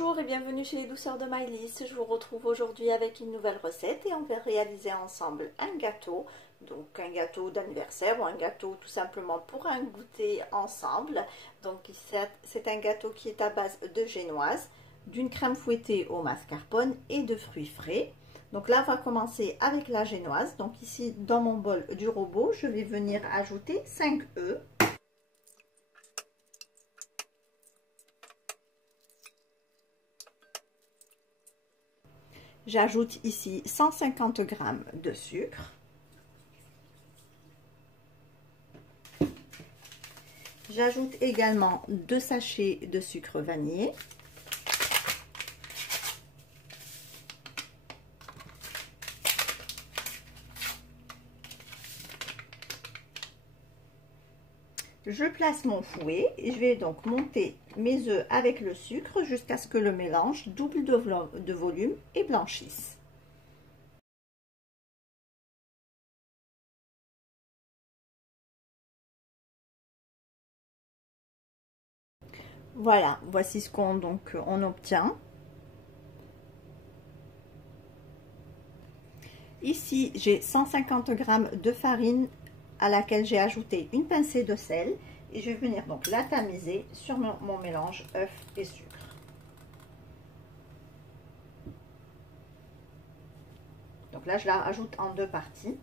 Bonjour et bienvenue chez les douceurs de Maëlys. Je vous retrouve aujourd'hui avec une nouvelle recette et on va réaliser ensemble un gâteau. Donc un gâteau d'anniversaire ou un gâteau tout simplement pour un goûter ensemble. Donc c'est un gâteau qui est à base de génoise, d'une crème fouettée au mascarpone et de fruits frais. Donc là on va commencer avec la génoise. Donc ici dans mon bol du robot je vais venir ajouter 5 œufs. J'ajoute ici 150 g de sucre. J'ajoute également 2 sachets de sucre vanillé. Je place mon fouet et je vais donc monter mes œufs avec le sucre jusqu'à ce que le mélange double de volume et blanchisse. Voilà, voici ce qu'on obtient. Ici, j'ai 150 g de farine à laquelle j'ai ajouté une pincée de sel et je vais venir donc la tamiser sur mon mélange œuf et sucre. Donc là, je la ajoute en 2 parties.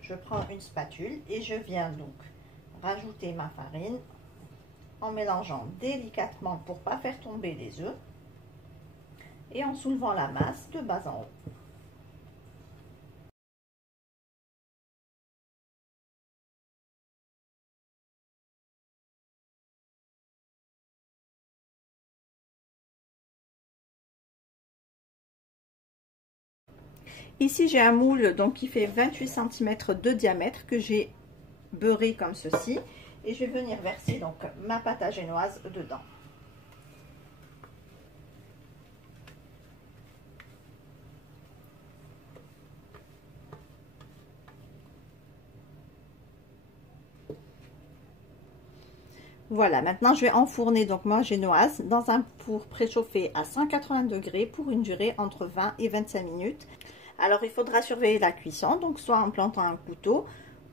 Je prends une spatule et je viens donc rajouter ma farine en mélangeant délicatement pour ne pas faire tomber les œufs et en soulevant la masse de bas en haut. Ici j'ai un moule donc qui fait 28 cm de diamètre que j'ai beurré comme ceci et je vais venir verser donc ma pâte à génoise dedans. Voilà, maintenant je vais enfourner donc ma génoise dans un four préchauffé à 180 degrés pour une durée entre 20 et 25 minutes. Alors il faudra surveiller la cuisson, donc soit en plantant un couteau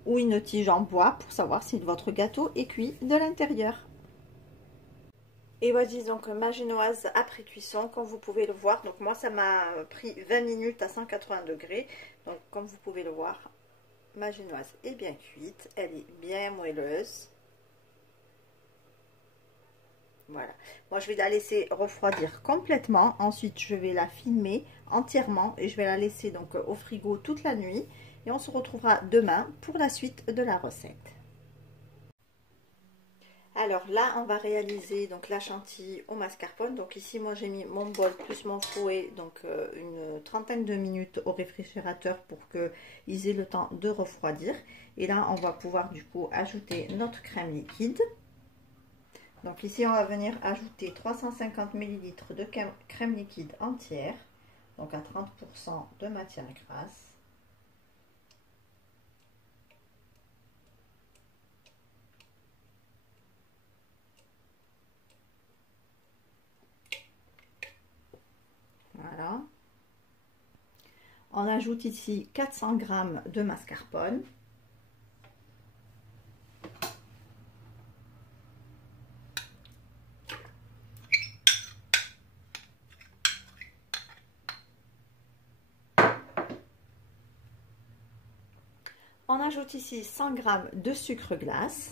ou une tige en bois pour savoir si votre gâteau est cuit de l'intérieur. Et voici donc ma génoise après cuisson, comme vous pouvez le voir. Donc moi ça m'a pris 20 minutes à 180 degrés. Donc comme vous pouvez le voir, ma génoise est bien cuite, elle est bien moelleuse. Voilà, moi je vais la laisser refroidir complètement, ensuite je vais la filmer entièrement et je vais la laisser donc au frigo toute la nuit et on se retrouvera demain pour la suite de la recette. Alors là on va réaliser donc la chantilly au mascarpone. Donc ici moi j'ai mis mon bol plus mon fouet donc une trentaine de minutes au réfrigérateur pour qu'ils aient le temps de refroidir. Et là on va pouvoir du coup ajouter notre crème liquide. Donc ici on va venir ajouter 350 ml de crème liquide entière, donc à 30% de matière grasse. Voilà. On ajoute ici 400 g de mascarpone. On ajoute ici 100 g de sucre glace.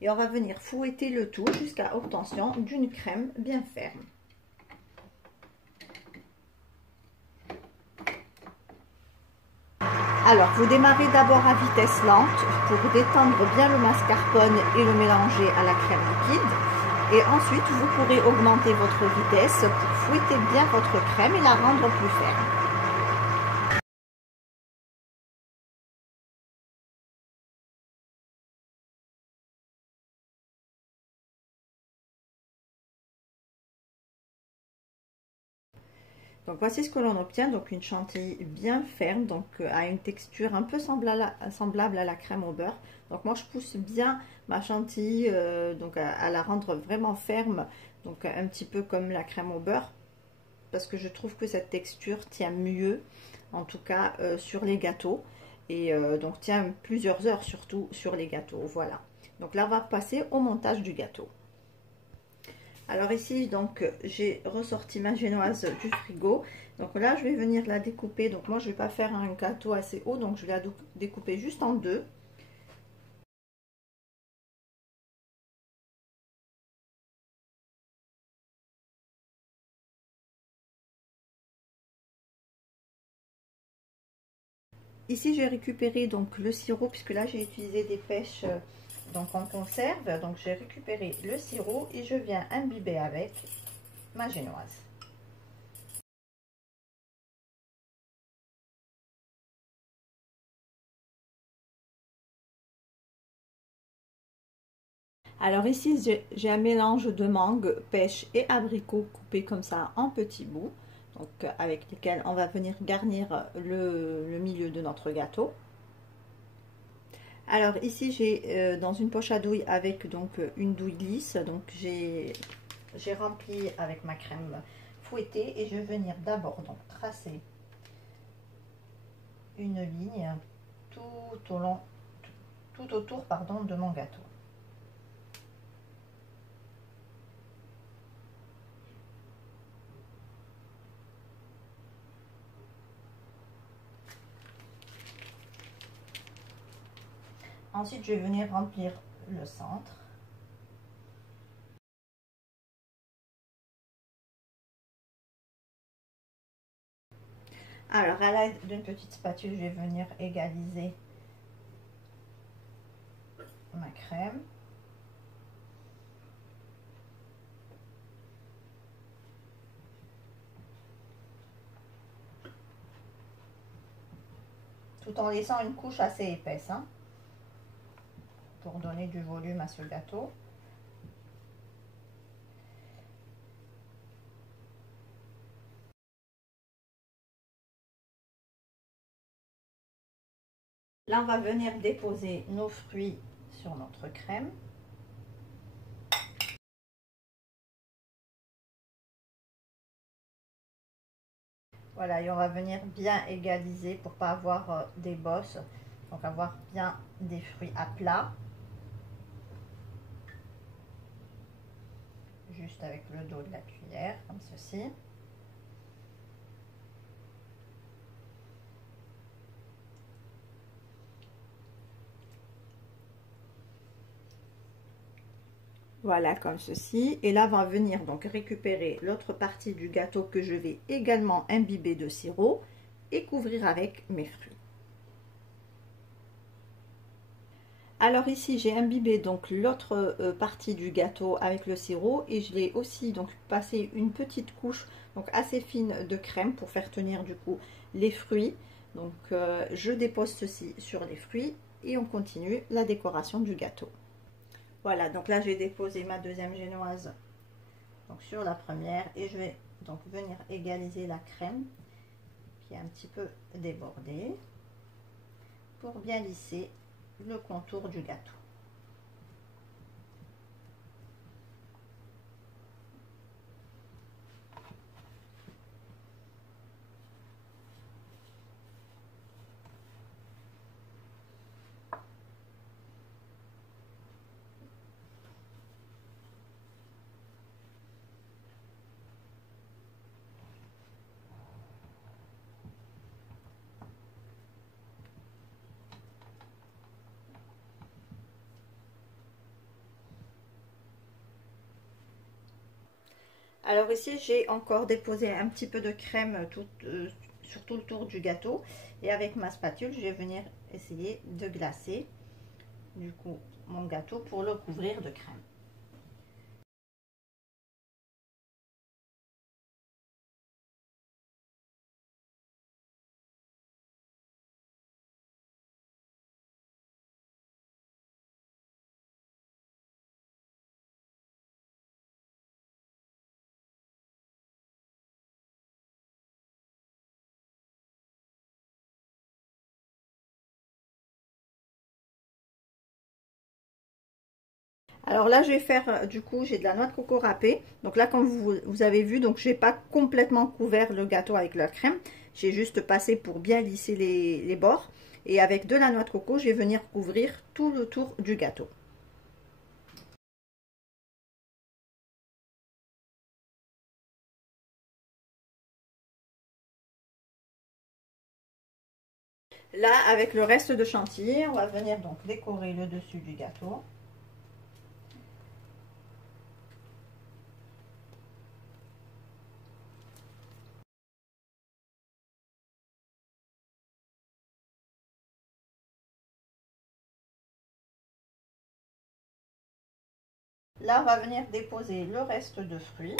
Et on va venir fouetter le tout jusqu'à obtention d'une crème bien ferme. Alors, vous démarrez d'abord à vitesse lente pour détendre bien le mascarpone et le mélanger à la crème liquide. Et ensuite, vous pourrez augmenter votre vitesse pour fouetter bien votre crème et la rendre plus ferme. Donc voici ce que l'on obtient, donc une chantilly bien ferme, donc à une texture un peu semblable à la crème au beurre. Donc moi je pousse bien ma chantilly donc à la rendre vraiment ferme, donc un petit peu comme la crème au beurre, parce que je trouve que cette texture tient mieux, en tout cas sur les gâteaux, et donc tient plusieurs heures surtout sur les gâteaux. Voilà. Donc là on va passer au montage du gâteau. Alors ici donc j'ai ressorti ma génoise du frigo, donc là je vais venir la découper. Donc moi je vais pas faire un gâteau assez haut, donc je vais la découper juste en deux. Ici j'ai récupéré donc le sirop, puisque là j'ai utilisé des pêches donc en conserve, donc j'ai récupéré le sirop et je viens imbiber avec ma génoise. Alors ici j'ai un mélange de mangue, pêche et abricots coupés comme ça en petits bouts, donc avec lesquels on va venir garnir le milieu de notre gâteau. Alors ici j'ai dans une poche à douille avec donc une douille lisse, donc j'ai rempli avec ma crème fouettée et je vais venir d'abord donc tracer une ligne tout au long, tout autour pardon de mon gâteau. Ensuite, je vais venir remplir le centre. Alors, à l'aide d'une petite spatule, je vais venir égaliser ma crème. Tout en laissant une couche assez épaisse, hein, pour donner du volume à ce gâteau. Là, on va venir déposer nos fruits sur notre crème. Voilà, et on va venir bien égaliser pour pas avoir des bosses. Donc avoir bien des fruits à plat. Juste avec le dos de la cuillère, comme ceci. Voilà, comme ceci. Et là, on va venir donc récupérer l'autre partie du gâteau que je vais également imbiber de sirop et couvrir avec mes fruits. Alors ici, j'ai imbibé donc l'autre partie du gâteau avec le sirop et je l'ai aussi donc passé une petite couche donc assez fine de crème pour faire tenir du coup les fruits. Donc je dépose ceci sur les fruits et on continue la décoration du gâteau. Voilà, donc là j'ai déposé ma deuxième génoise donc sur la première et je vais donc venir égaliser la crème qui est un petit peu débordée pour bien lisser le contour du gâteau. Alors ici j'ai encore déposé un petit peu de crème sur tout le tour du gâteau et avec ma spatule je vais venir essayer de glacer du coup mon gâteau pour le couvrir de crème. Alors là, je vais faire, du coup, j'ai de la noix de coco râpée. Donc là, comme vous avez vu, donc j'ai pas complètement couvert le gâteau avec la crème. J'ai juste passé pour bien lisser les bords. Et avec de la noix de coco, je vais venir couvrir tout le tour du gâteau. Là, avec le reste de chantilly, on va venir donc décorer le dessus du gâteau. Là, on va venir déposer le reste de fruits.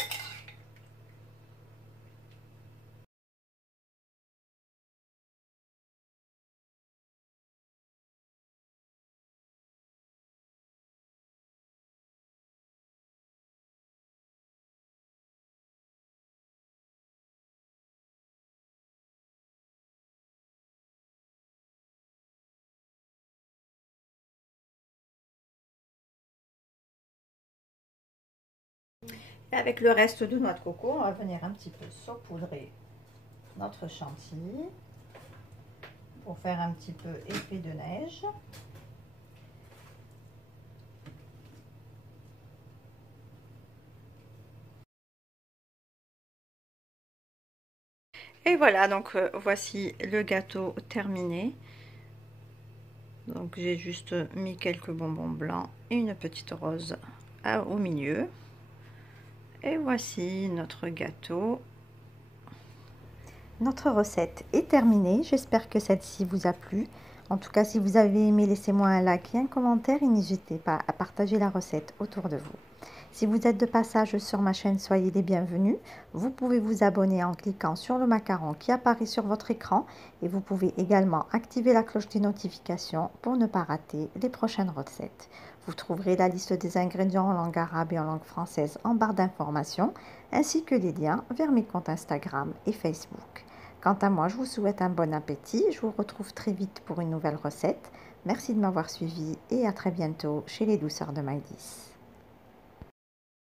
Et avec le reste de noix de coco, on va venir un petit peu saupoudrer notre chantilly pour faire un petit peu effet de neige. Et voilà, donc voici le gâteau terminé. Donc j'ai juste mis quelques bonbons blancs et une petite rose au milieu. Et voici notre gâteau. Notre recette est terminée. J'espère que celle-ci vous a plu. En tout cas, si vous avez aimé, laissez-moi un like et un commentaire et n'hésitez pas à partager la recette autour de vous. Si vous êtes de passage sur ma chaîne, soyez les bienvenus. Vous pouvez vous abonner en cliquant sur le macaron qui apparaît sur votre écran et vous pouvez également activer la cloche des notifications pour ne pas rater les prochaines recettes. Vous trouverez la liste des ingrédients en langue arabe et en langue française en barre d'informations ainsi que les liens vers mes comptes Instagram et Facebook. Quant à moi, je vous souhaite un bon appétit. Je vous retrouve très vite pour une nouvelle recette. Merci de m'avoir suivi et à très bientôt chez les douceurs de Maïdis.